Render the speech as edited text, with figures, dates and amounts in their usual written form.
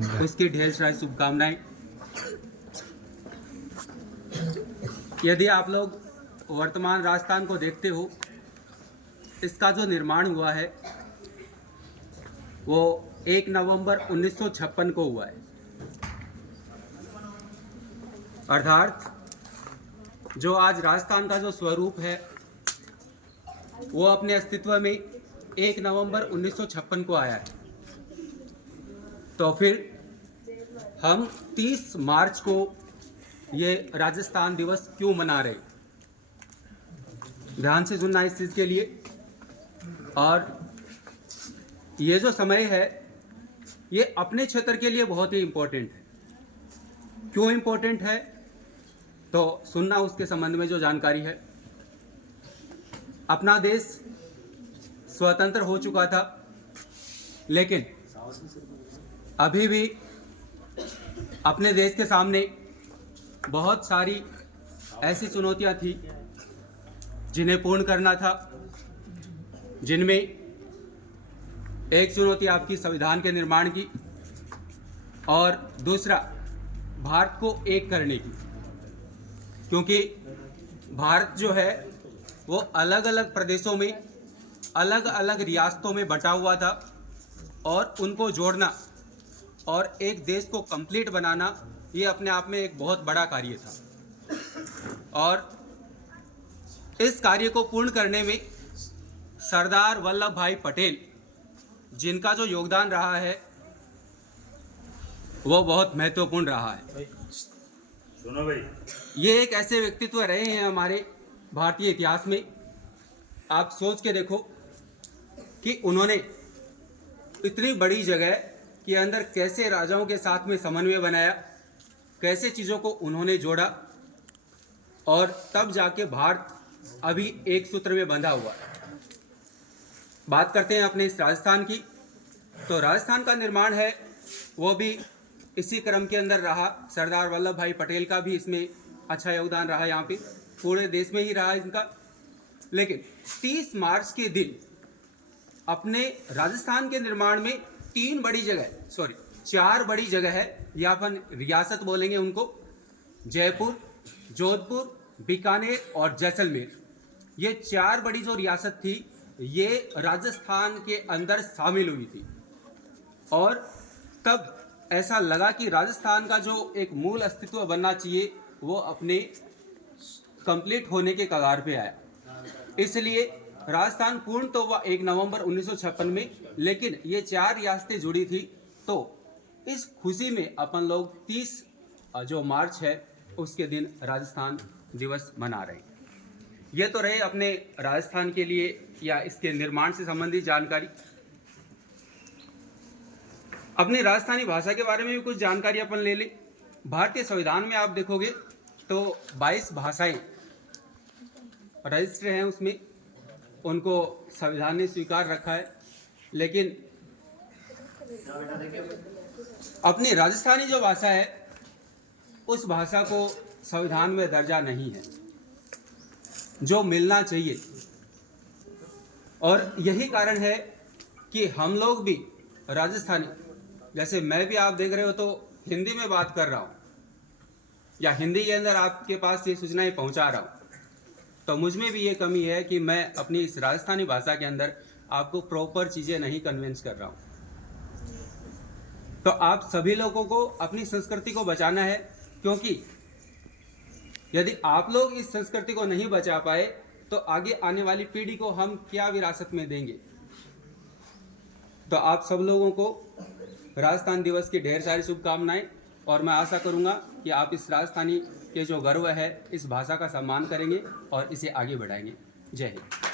उसकी ढेर सारी शुभकामनाएं। यदि आप लोग वर्तमान राजस्थान को देखते हो, इसका जो निर्माण हुआ है वो 1 नवंबर 1956 को हुआ है। अर्थात जो आज राजस्थान का जो स्वरूप है वो अपने अस्तित्व में 1 नवंबर 1956 को आया है। तो फिर हम 30 मार्च को ये राजस्थान दिवस क्यों मना रहे? ध्यान से सुनना इस चीज़ के लिए। और ये जो समय है ये अपने क्षेत्र के लिए बहुत ही इम्पोर्टेंट है। क्यों इम्पोर्टेंट है तो सुनना उसके संबंध में जो जानकारी है। अपना देश स्वतंत्र हो चुका था, लेकिन अभी भी अपने देश के सामने बहुत सारी ऐसी चुनौतियां थी जिन्हें पूर्ण करना था, जिनमें एक चुनौती आपकी संविधान के निर्माण की और दूसरा भारत को एक करने की। क्योंकि भारत जो है वो अलग अलग प्रदेशों में, अलग अलग रियासतों में बटा हुआ था और उनको जोड़ना और एक देश को कंप्लीट बनाना ये अपने आप में एक बहुत बड़ा कार्य था। और इस कार्य को पूर्ण करने में सरदार वल्लभ भाई पटेल, जिनका जो योगदान रहा है वो बहुत महत्वपूर्ण रहा है। सुनो भाई, ये एक ऐसे व्यक्तित्व रहे हैं हमारे भारतीय इतिहास में। आप सोच के देखो कि उन्होंने इतनी बड़ी जगह के अंदर कैसे राजाओं के साथ में समन्वय बनाया, कैसे चीज़ों को उन्होंने जोड़ा और तब जाके भारत अभी एक सूत्र में बंधा हुआ है। बात करते हैं अपने इस राजस्थान की, तो राजस्थान का निर्माण है वो भी इसी क्रम के अंदर रहा। सरदार वल्लभ भाई पटेल का भी इसमें अच्छा योगदान रहा, यहाँ पे पूरे देश में ही रहा इनका। लेकिन 30 मार्च के दिन अपने राजस्थान के निर्माण में 4 बड़ी जगह है, या अपन रियासत बोलेंगे उनको, जयपुर, जोधपुर, बीकानेर और जैसलमेर। ये 4 बड़ी जो रियासत थी ये राजस्थान के अंदर शामिल हुई थी। और तब ऐसा लगा कि राजस्थान का जो एक मूल अस्तित्व बनना चाहिए वो अपने कंप्लीट होने के कगार पे आया। इसलिए राजस्थान पूर्ण तो हुआ 1 नवंबर 1956 में, लेकिन ये 4 रियासतें जुड़ी थी। तो इस खुशी में अपन लोग 30 जो मार्च है उसके दिन राजस्थान दिवस मना रहे हैं। ये तो रहे अपने राजस्थान के लिए या इसके निर्माण से संबंधित जानकारी। अपनी राजस्थानी भाषा के बारे में भी कुछ जानकारी अपन ले लें। भारतीय संविधान में आप देखोगे तो 22 भाषाएं रजिस्टर हैं उसमें, उनको संविधान ने स्वीकार रखा है। लेकिन अपनी राजस्थानी जो भाषा है उस भाषा को संविधान में दर्जा नहीं है जो मिलना चाहिए। और यही कारण है कि हम लोग भी राजस्थानी, जैसे मैं भी आप देख रहे हो तो हिंदी में बात कर रहा हूँ या हिंदी के अंदर आपके पास ये सूचनाएं पहुँचा रहा हूँ, तो मुझ में भी ये कमी है कि मैं अपनी इस राजस्थानी भाषा के अंदर आपको प्रॉपर चीज़ें नहीं कन्विंस कर रहा हूँ। तो आप सभी लोगों को अपनी संस्कृति को बचाना है, क्योंकि यदि आप लोग इस संस्कृति को नहीं बचा पाए तो आगे आने वाली पीढ़ी को हम क्या विरासत में देंगे। तो आप सब लोगों को राजस्थान दिवस की ढेर सारी शुभकामनाएं, और मैं आशा करूंगा कि आप इस राजस्थानी के जो गर्व है इस भाषा का सम्मान करेंगे और इसे आगे बढ़ाएंगे। जय हिंद।